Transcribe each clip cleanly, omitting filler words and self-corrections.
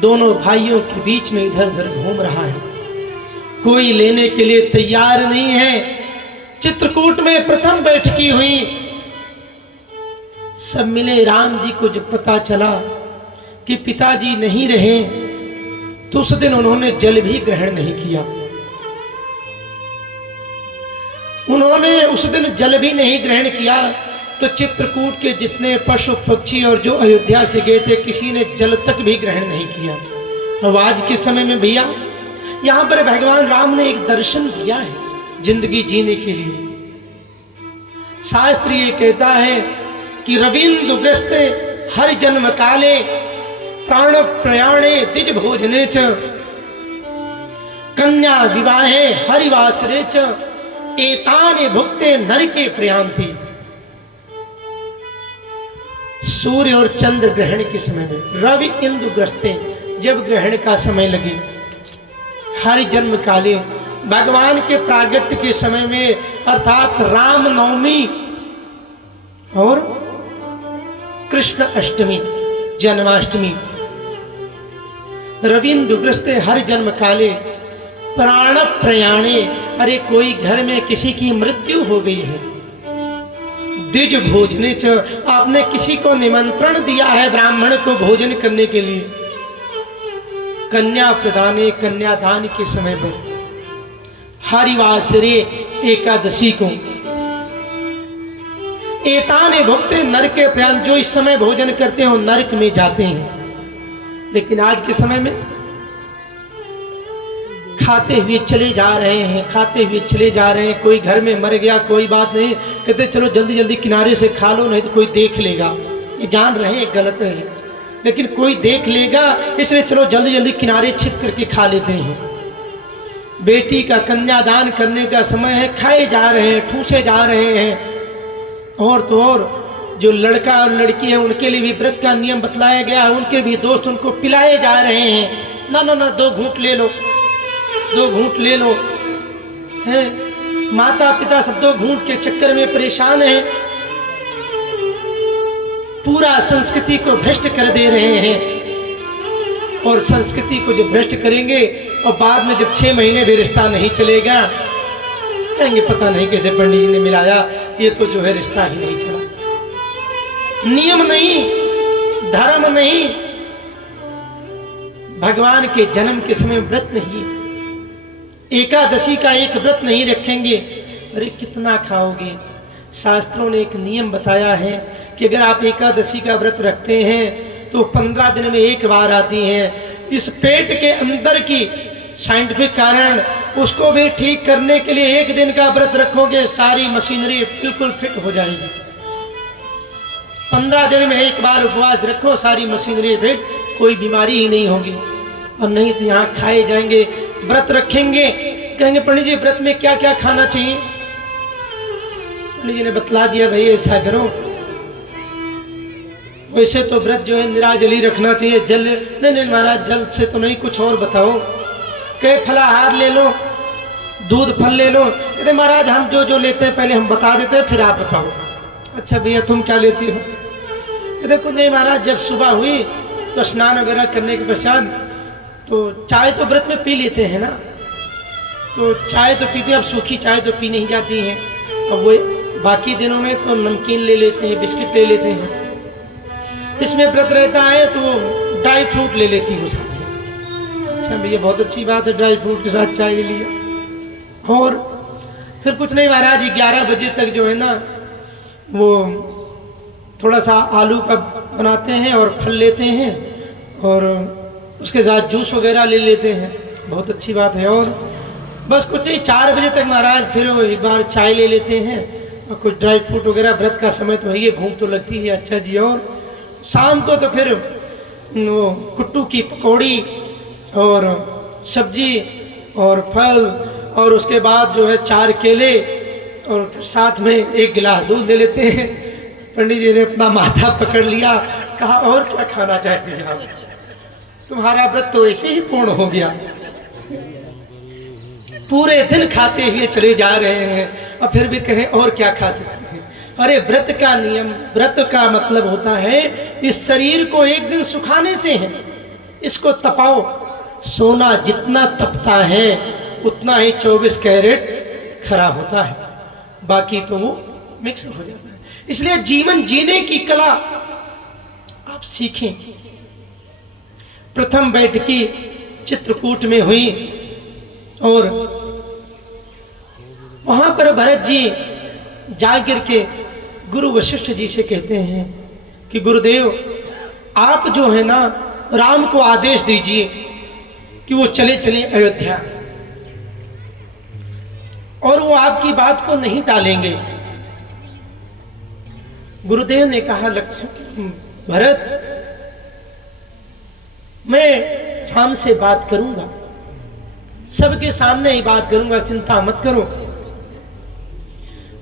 दोनों भाइयों के बीच में इधर उधर घूम रहा है, कोई लेने के लिए तैयार नहीं है। चित्रकूट में प्रथम बैठकी हुई, सब मिले। राम जी को जब पता चला कि पिताजी नहीं रहे तो उस दिन उन्होंने जल भी ग्रहण नहीं किया। उन्होंने उस दिन जल भी नहीं ग्रहण किया तो चित्रकूट के जितने पशु पक्षी और जो अयोध्या से गए थे किसी ने जल तक भी ग्रहण नहीं किया। अब आज के समय में भैया यहाँ पर भगवान राम ने एक दर्शन दिया है जिंदगी जीने के लिए। शास्त्र ये कहता है कि रविंदु ग्रस्ते हर जन्म काले प्राण प्रयाणे द्विज भोजने च कन्या विवाहे हरिवासरे च एताने भुक्ते नरके प्रयांति। सूर्य और चंद्र ग्रहण के समय में, रवि इंदु ग्रस्ते जब ग्रहण का समय लगे, हर जन्म काले भगवान के प्रागट्य के समय में अर्थात राम नवमी और कृष्ण अष्टमी जन्माष्टमी, रविंदुग्रस्ते हर जन्म काले प्राण प्रयाणे, अरे कोई घर में किसी की मृत्यु हो गई है, द्विज भोजने च, आपने किसी को निमंत्रण दिया है ब्राह्मण को भोजन करने के लिए, कन्या प्रदाने कन्यादान के समय पर, हरिवासरे एकादशी को, एताने भुक्ते नरक के प्रयाण, जो इस समय भोजन करते हो नरक में जाते हैं। लेकिन आज के समय में खाते हुए चले जा रहे हैं, खाते हुए चले जा रहे हैं। कोई घर में मर गया कोई बात नहीं, कहते चलो जल्दी जल्दी किनारे से खा लो नहीं तो कोई देख लेगा। ये जान रहे हैं गलत है, लेकिन कोई देख लेगा इसलिए चलो जल्दी जल्दी किनारे छिप करके खा लेते हैं। बेटी का कन्यादान करने का समय है, खाए जा रहे हैं, ठूसे जा रहे हैं। और तो और जो लड़का और लड़की है उनके लिए भी व्रत का नियम बतलाया गया है, उनके भी दोस्त उनको पिलाए जा रहे हैं। ना ना ना, 2 घूंट ले लो, 2 घूंट ले लो, है। माता पिता सब 2 घूंट के चक्कर में परेशान हैं, पूरा संस्कृति को भ्रष्ट कर दे रहे हैं। और संस्कृति को जब भ्रष्ट करेंगे और बाद में जब 6 महीने भी रिश्ता नहीं चलेगा, कहेंगे पता नहीं कैसे पंडित जी ने मिलाया, ये तो जो है रिश्ता ही नहीं चला। नियम नहीं, धर्म नहीं, भगवान के जन्म के समय व्रत नहीं, एकादशी का एक व्रत नहीं रखेंगे, अरे कितना खाओगे। शास्त्रों ने एक नियम बताया है कि अगर आप एकादशी का व्रत रखते हैं तो 15 दिन में एक बार आती है। इस पेट के अंदर की साइंटिफिक कारण उसको भी ठीक करने के लिए 1 दिन का व्रत रखोगे, सारी मशीनरी बिल्कुल फिट हो जाएगी। 15 दिन में एक बार उपवास रखो, सारी मशीनरी फिट, कोई बीमारी ही नहीं होगी। और नहीं तो यहाँ खाए जाएंगे। व्रत रखेंगे तो कहेंगे पंडित जी व्रत में क्या क्या खाना चाहिए। पंडित जी ने बतला दिया, भाई ऐसा करो, वैसे तो व्रत जो है निराजली रखना चाहिए, जल नहीं नहीं महाराज जल से तो नहीं, कुछ और बताओ। कहे फलाहार ले लो, दूध फल ले लो। कहते महाराज हम जो जो लेते हैं पहले हम बता देते हैं फिर आप बताओ। अच्छा भैया तुम क्या लेती हो। कहते कुछ नहीं महाराज, जब सुबह हुई तो स्नान वगैरह करने के पश्चात तो चाय तो व्रत में पी लेते हैं ना, तो चाय तो पीते हैं, अब सूखी चाय तो पी नहीं जाती है, अब वो बाकी दिनों में तो नमकीन ले लेते हैं, बिस्किट ले लेते हैं। इसमें व्रत रहता है तो ड्राई फ्रूट ले लेती हूँ साथ में। अच्छा भैया बहुत अच्छी बात है, ड्राई फ्रूट के साथ चाय ले लिया। और फिर कुछ नहीं महाराज 11 बजे तक जो है ना वो थोड़ा सा आलू का बनाते हैं और फल लेते हैं और उसके साथ जूस वगैरह ले लेते हैं, बहुत अच्छी बात है। और बस कुछ नहीं 4 बजे तक महाराज फिर एक बार चाय ले लेते हैं और कुछ ड्राई फ्रूट वगैरह, व्रत का समय तो है ये, भूख तो लगती है। अच्छा जी, और शाम को तो फिर वो कुट्टू की पकौड़ी और सब्जी और फल और उसके बाद जो है 4 केले और फिर साथ में 1 गिलास दूध ले लेते हैं। पंडित जी ने अपना माथा पकड़ लिया, कहा और क्या खाना चाहती हैं आप, तुम्हारा व्रत तो ऐसे ही पूर्ण हो गया। पूरे दिन खाते हुए चले जा रहे हैं और फिर भी कहें और क्या खा सकते हैं। अरे व्रत का नियम, व्रत का मतलब होता है इस शरीर को एक दिन सुखाने से है, इसको तपाओ। सोना जितना तपता है उतना ही 24 कैरेट खरा होता है, बाकी तो वो मिक्स हो जाता है। इसलिए जीवन जीने की कला आप सीखें। प्रथम बैठकी चित्रकूट में हुई और वहां पर भरत जी जाकर के गुरु वशिष्ठ जी से कहते हैं कि गुरुदेव, आप जो है ना राम को आदेश दीजिए कि वो चले चले अयोध्या, और वो आपकी बात को नहीं टालेंगे। गुरुदेव ने कहा, भरत, मैं राम से बात करूंगा, सबके सामने ही बात करूंगा, चिंता मत करो।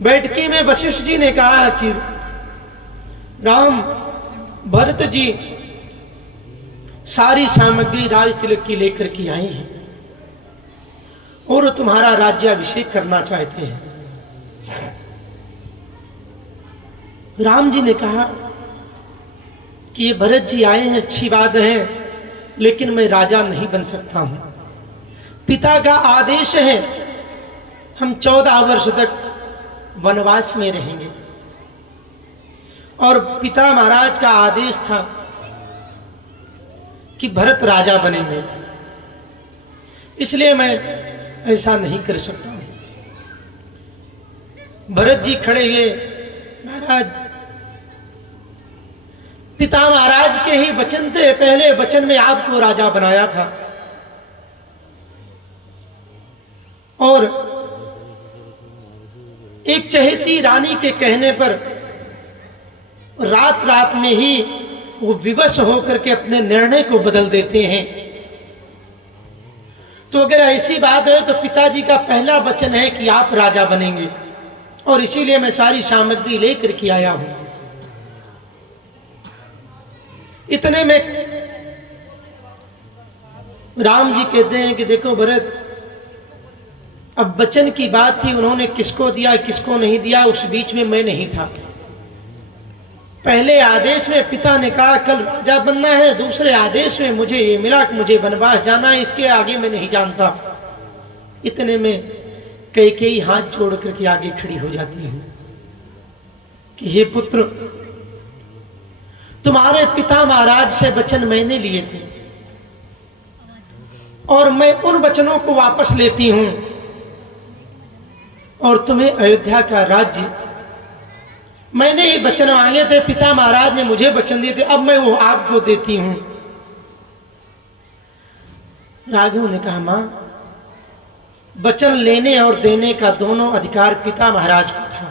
बैठकी में वशिष्ठ जी ने कहा कि राम, भरत जी सारी सामग्री राज तिलक की लेकर के आए हैं और तुम्हारा राज्याभिषेक करना चाहते हैं। राम जी ने कहा कि ये भरत जी आए हैं, अच्छी बात है, लेकिन मैं राजा नहीं बन सकता हूं। पिता का आदेश है, हम 14 वर्ष तक वनवास में रहेंगे, और पिता महाराज का आदेश था कि भरत राजा बनेंगे, इसलिए मैं ऐसा नहीं कर सकता हूं। भरत जी खड़े हुए, महाराज, पिता महाराज के ही वचन थे, पहले वचन में आपको राजा बनाया था, और एक चहेती रानी के कहने पर रात रात में ही वो विवश होकर के अपने निर्णय को बदल देते हैं। तो अगर ऐसी बात है तो पिताजी का पहला वचन है कि आप राजा बनेंगे, और इसीलिए मैं सारी सामग्री लेकर के आया हूं। इतने में राम जी कहते हैं कि देखो भरत, अब वचन की बात थी, उन्होंने किसको दिया किसको नहीं दिया उस बीच में मैं नहीं था। पहले आदेश में पिता ने कहा कल राजा बनना है, दूसरे आदेश में मुझे ये मिला कि मुझे वनवास जाना है, इसके आगे मैं नहीं जानता। इतने में कई हाथ जोड़ करके आगे खड़ी हो जाती है कि हे पुत्र, तुम्हारे पिता महाराज से वचन मैंने लिए थे और मैं उन वचनों को वापस लेती हूं, और तुम्हें अयोध्या का राज्य, मैंने ये वचन मांगे थे, पिता महाराज ने मुझे वचन दिए थे, अब मैं वो आपको देती हूं। राघव ने कहा, मां, वचन लेने और देने का दोनों अधिकार पिता महाराज को था।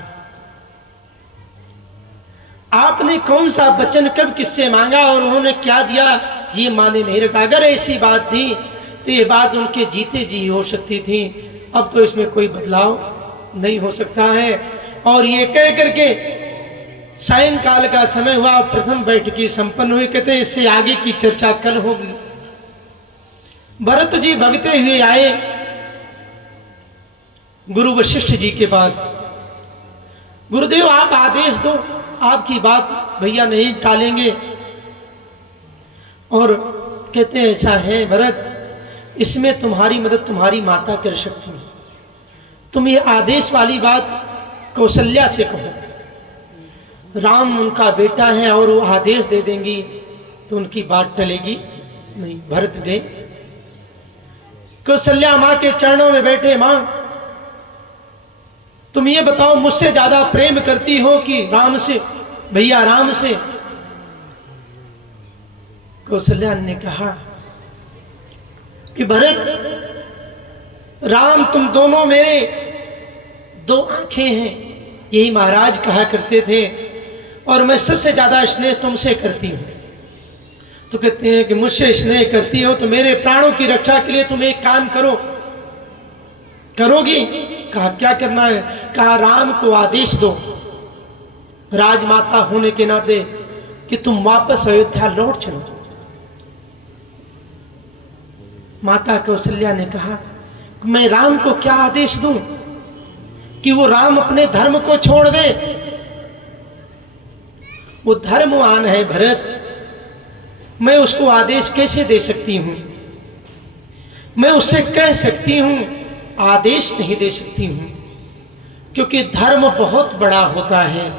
आपने कौन सा वचन कब किससे मांगा और उन्होंने क्या दिया, ये माने नहीं रखा। अगर ऐसी बात थी तो ये बात उनके जीते जी हो सकती थी, अब तो इसमें कोई बदलाव नहीं हो सकता है। और ये कह करके सायंकाल का समय हुआ, प्रथम बैठकी संपन्न हुई। कहते हैं इससे आगे की चर्चा कल होगी। भरत जी भगते हुए आए गुरु वशिष्ठ जी के पास। गुरुदेव, आप आदेश दो, आपकी बात भैया नहीं टालेंगे। और कहते हैं ऐसा है भरत, इसमें तुम्हारी मदद तुम्हारी माता कर सकती है। तुम ये आदेश वाली बात कौशल्या से कहो, राम उनका बेटा है और वो आदेश दे देंगी तो उनकी बात टलेगी नहीं। भरत गए, कौशल्या मां के चरणों में बैठे। मां, तुम ये बताओ, मुझसे ज्यादा प्रेम करती हो कि राम से, भैया राम से? कौशल्या ने कहा कि भरत, राम, तुम दोनों मेरे दो आंखें हैं, यही महाराज कहा करते थे, और मैं सबसे ज्यादा स्नेह तुमसे करती हूं। तो कहते हैं कि मुझसे स्नेह करती हो तो मेरे प्राणों की रक्षा के लिए तुम एक काम करो। करोगी? कहा क्या करना है? कहा राम को आदेश दो राजमाता होने के नाते कि तुम वापस अयोध्या लौट चलो। माता कौशल्या ने कहा, मैं राम को क्या आदेश दूं कि वो राम अपने धर्म को छोड़ दे? वो धर्मवान है भरत, मैं उसको आदेश कैसे दे सकती हूँ? मैं उससे कह सकती हूँ, आदेश नहीं दे सकती हूँ, क्योंकि धर्म बहुत बड़ा होता है।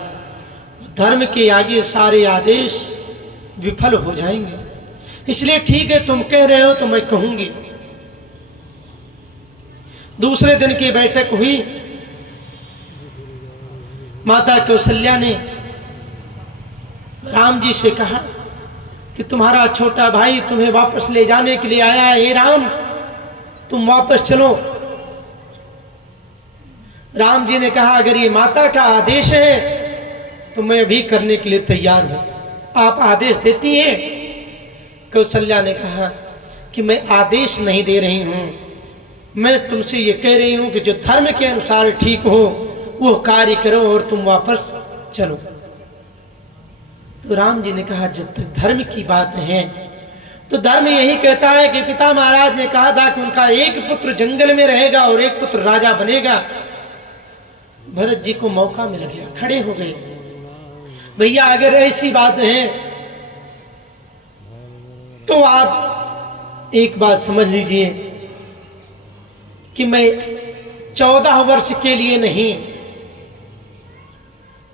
धर्म के आगे सारे आदेश विफल हो जाएंगे। इसलिए ठीक है, तुम कह रहे हो तो मैं कहूंगी। दूसरे दिन की बैठक हुई। माता कौशल्या ने राम जी से कहा कि तुम्हारा छोटा भाई तुम्हें वापस ले जाने के लिए आया है। हे राम, तुम वापस चलो। राम जी ने कहा, अगर ये माता का आदेश है तो मैं अभी करने के लिए तैयार हूं। आप आदेश देती हैं? कौशल्या ने कहा कि मैं आदेश नहीं दे रही हूं, मैं तुमसे ये कह रही हूं कि जो धर्म के अनुसार ठीक हो वो कार्य करो और तुम वापस चलो। तो राम जी ने कहा, जब तक धर्म की बात है तो धर्म यही कहता है कि पिता महाराज ने कहा था कि उनका एक पुत्र जंगल में रहेगा और एक पुत्र राजा बनेगा। भरत जी को मौका मिल गया, खड़े हो गए। भैया, अगर ऐसी बात है तो आप एक बात समझ लीजिए कि मैं 14 वर्ष के लिए नहीं,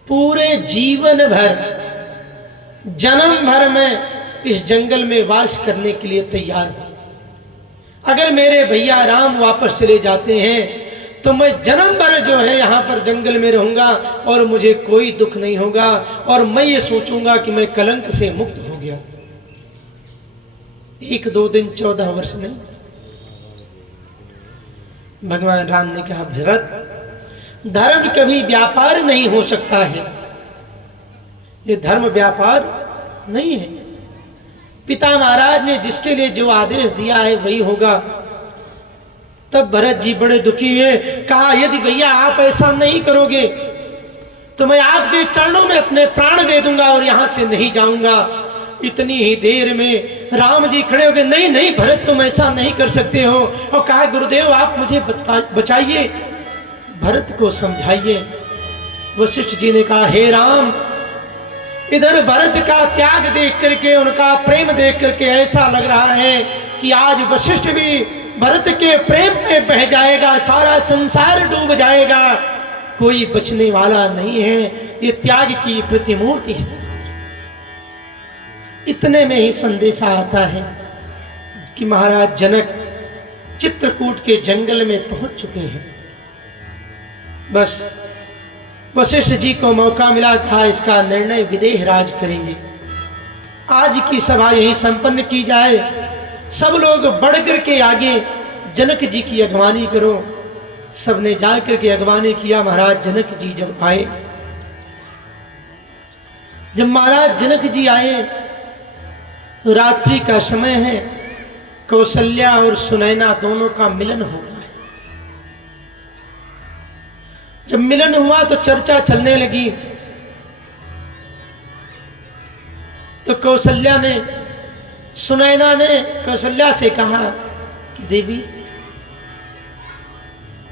पूरे जीवन भर, जन्म भर में इस जंगल में वास करने के लिए तैयार हूं। अगर मेरे भैया राम वापस चले जाते हैं तो मैं जन्म भर जो है यहाँ पर जंगल में रहूंगा और मुझे कोई दुख नहीं होगा और मैं ये सोचूंगा कि मैं कलंक से मुक्त हो गया। 1-2 दिन, 14 वर्ष में। भगवान राम ने कहा, भरत, धर्म कभी व्यापार नहीं हो सकता है। ये धर्म व्यापार नहीं है। पिता महाराज ने जिसके लिए जो आदेश दिया है वही होगा। तब भरत जी बड़े दुखी हुए। कहा, यदि भैया आप ऐसा नहीं करोगे तो मैं आपके चरणों में अपने प्राण दे दूंगा और यहां से नहीं जाऊंगा। इतनी ही देर में राम जी खड़े हो गए। नहीं नहीं भरत, तुम ऐसा नहीं कर सकते हो। और कहा, गुरुदेव आप मुझे बचाइए, भरत को समझाइए। वशिष्ठ जी ने कहा, हे राम, इधर भरत का त्याग देख करके, उनका प्रेम देख करके ऐसा लग रहा है कि आज वशिष्ठ भी भरत के प्रेम में बह जाएगा, सारा संसार डूब जाएगा, कोई बचने वाला नहीं है। ये त्याग की प्रतिमूर्ति है। इतने में ही संदेशा आता है कि महाराज जनक चित्रकूट के जंगल में पहुंच चुके हैं। बस वशिष्ठ जी को मौका मिला, कहा इसका निर्णय विदेह राज करेंगे। आज की सभा यही संपन्न की जाए। सब लोग बढ़ करके आगे जनक जी की अगवानी करो। सबने जाकर के अगवानी किया। महाराज जनक जी जब आए, जब महाराज जनक जी आए, रात्रि का समय है, कौशल्या और सुनैना दोनों का मिलन होता है। जब मिलन हुआ तो चर्चा चलने लगी। तो कौशल्या ने, सुनैना ने कौशल्या से कहा कि देवी,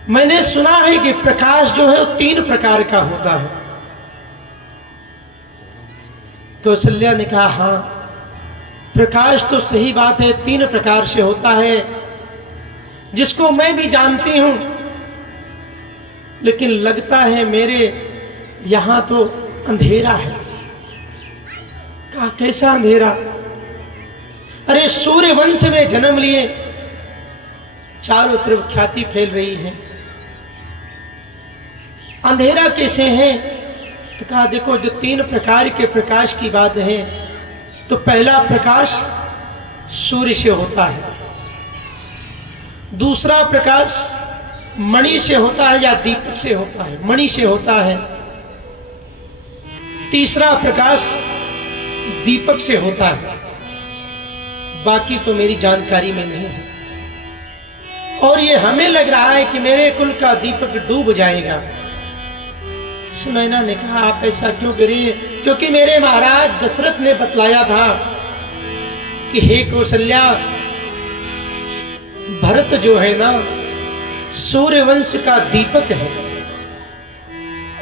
मैंने सुना है कि प्रकाश जो है वो 3 प्रकार का होता है। कौशल्या ने कहा, हाँ प्रकाश तो सही बात है, 3 प्रकार से होता है, जिसको मैं भी जानती हूं, लेकिन लगता है मेरे यहां तो अंधेरा है। कहा, कैसा अंधेरा? अरे सूर्य वंश में जन्म लिए, चारों तरफ ख्याति फैल रही है, अंधेरा कैसे है? तो कहा, देखो जो 3 प्रकार के प्रकाश की बात है, तो पहला प्रकाश सूर्य से होता है, दूसरा प्रकाश मणि से होता है या दीपक से होता है, मणि से होता है, तीसरा प्रकाश दीपक से होता है। बाकी तो मेरी जानकारी में नहीं है, और ये हमें लग रहा है कि मेरे कुल का दीपक डूब जाएगा। सुनैना ने कहा, आप ऐसा क्यों करिए? क्योंकि मेरे महाराज दशरथ ने बतलाया था कि हे कौशल्या, भरत जो है ना सूर्यवंश का दीपक है,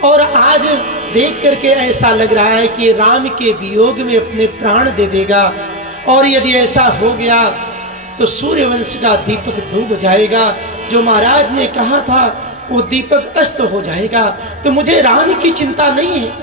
और आज देख करके ऐसा लग रहा है कि राम के वियोग में अपने प्राण दे देगा। और यदि ऐसा हो गया तो सूर्यवंश का दीपक डूब जाएगा। जो महाराज ने कहा था वो दीपक अस्त हो जाएगा। तो मुझे राम की चिंता नहीं है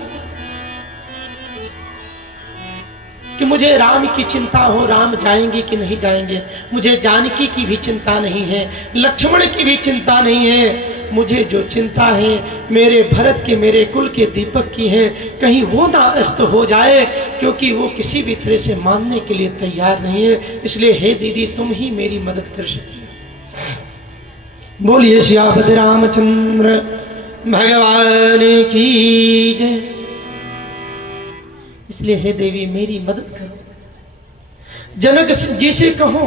कि मुझे राम की चिंता हो, राम जाएंगे कि नहीं जाएंगे। मुझे जानकी की भी चिंता नहीं है, लक्ष्मण की भी चिंता नहीं है। मुझे जो चिंता है मेरे भरत के, मेरे कुल के दीपक की है। कहीं वो ना अस्त हो जाए, क्योंकि वो किसी भी तरह से मानने के लिए तैयार नहीं है। इसलिए हे दीदी, तुम ही मेरी मदद कर सकती हो। बोलिए श्यापति रामचंद्र भगवान की जय। इसलिए हे देवी, मेरी मदद करो। जनक जी से कहो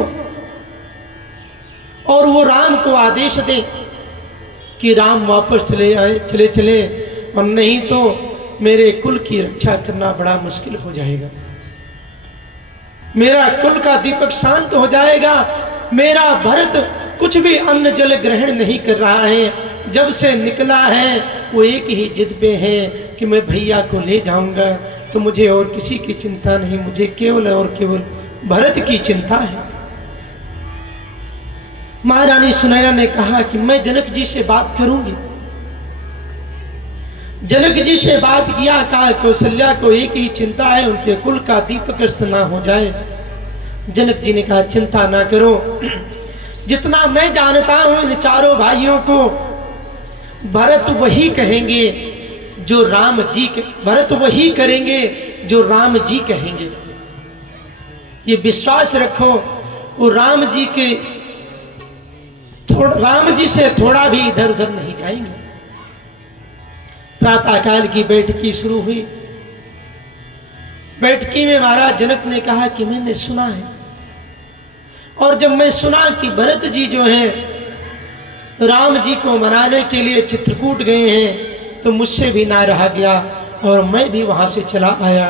और वो राम को आदेश दे कि राम वापस चले आए, चले, और नहीं तो मेरे कुल की रक्षा करना बड़ा मुश्किल हो जाएगा। मेरा कुल का दीपक शांत हो जाएगा। मेरा भरत कुछ भी अन्न जल ग्रहण नहीं कर रहा है। जब से निकला है वो एक ही जिद पे है कि मैं भैया को ले जाऊंगा। तो मुझे और किसी की चिंता नहीं, मुझे केवल और केवल भरत की चिंता है। महारानी सुनैना ने कहा कि मैं जनक जी से बात करूंगी। जनक जी से बात किया, कहा कौशल्या को एक ही चिंता है, उनके कुल का दीपक अस्त ना हो जाए। जनक जी ने कहा चिंता ना करो, जितना मैं जानता हूं इन चारों भाइयों को, भरत वही कहेंगे जो राम जी के, भरत वही करेंगे जो राम जी कहेंगे। ये विश्वास रखो, वो राम जी के राम जी से थोड़ा भी इधर उधर नहीं जाएंगे। प्रातः काल की बैठकी शुरू हुई। बैठकी में महाराज जनक ने कहा कि मैंने सुना है, और जब मैं सुना कि भरत जी जो हैं राम जी को मनाने के लिए चित्रकूट गए हैं, तो मुझसे भी ना रहा गया और मैं भी वहां से चला आया।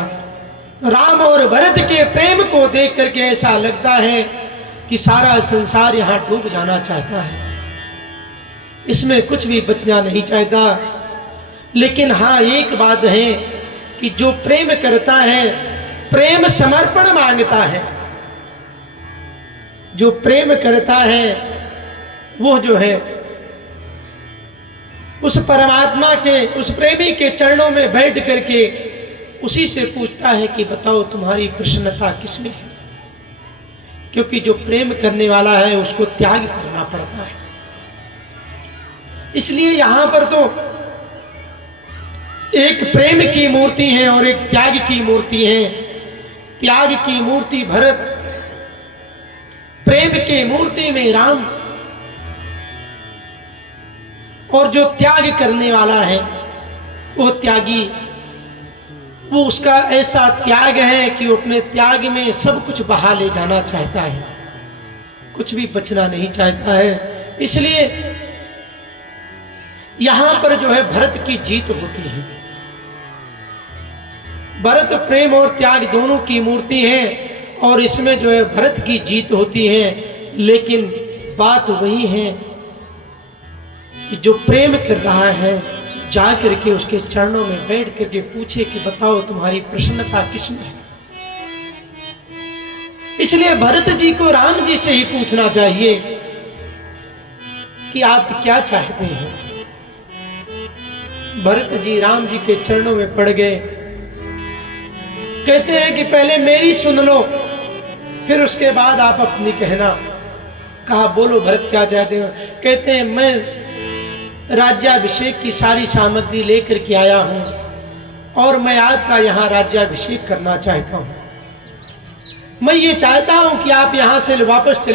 राम और भरत के प्रेम को देख करके ऐसा लगता है कि सारा संसार यहां डूब जाना चाहता है, इसमें कुछ भी बचना नहीं चाहता। लेकिन हाँ, एक बात है कि जो प्रेम करता है, प्रेम समर्पण मांगता है। जो प्रेम करता है वो जो है उस परमात्मा के, उस प्रेमी के चरणों में बैठ करके उसी से पूछता है कि बताओ तुम्हारी प्रसन्नता किसमें है। क्योंकि जो प्रेम करने वाला है उसको त्याग करना पड़ता है। इसलिए यहां पर तो एक प्रेम की मूर्ति है और एक त्याग की मूर्ति है। त्याग की मूर्ति भरत, प्रेम की मूर्ति में राम। और जो त्याग करने वाला है वो त्यागी, वो उसका ऐसा त्याग है कि वो अपने त्याग में सब कुछ बहा ले जाना चाहता है, कुछ भी बचना नहीं चाहता है। इसलिए यहां पर जो है भरत की जीत होती है। भरत प्रेम और त्याग दोनों की मूर्ति है, और इसमें जो है भरत की जीत होती है। लेकिन बात वही है कि जो प्रेम कर रहा है जा करके उसके चरणों में बैठ करके पूछे कि बताओ तुम्हारी प्रसन्नता किसमें है। इसलिए भरत जी को राम जी से ही पूछना चाहिए कि आप क्या चाहते हैं। भरत जी राम जी के चरणों में पड़ गए। कहते हैं कि पहले मेरी सुन लो, फिर उसके बाद आप अपनी कहना। कहा बोलो भरत क्या चाहते हो। कहते हैं मैं राज्याभिषेक की सारी सामग्री लेकर के आया हूं, और मैं आपका यहां राज्याभिषेक करना चाहता हूं। मैं ये चाहता हूं कि आप यहां से वापस चले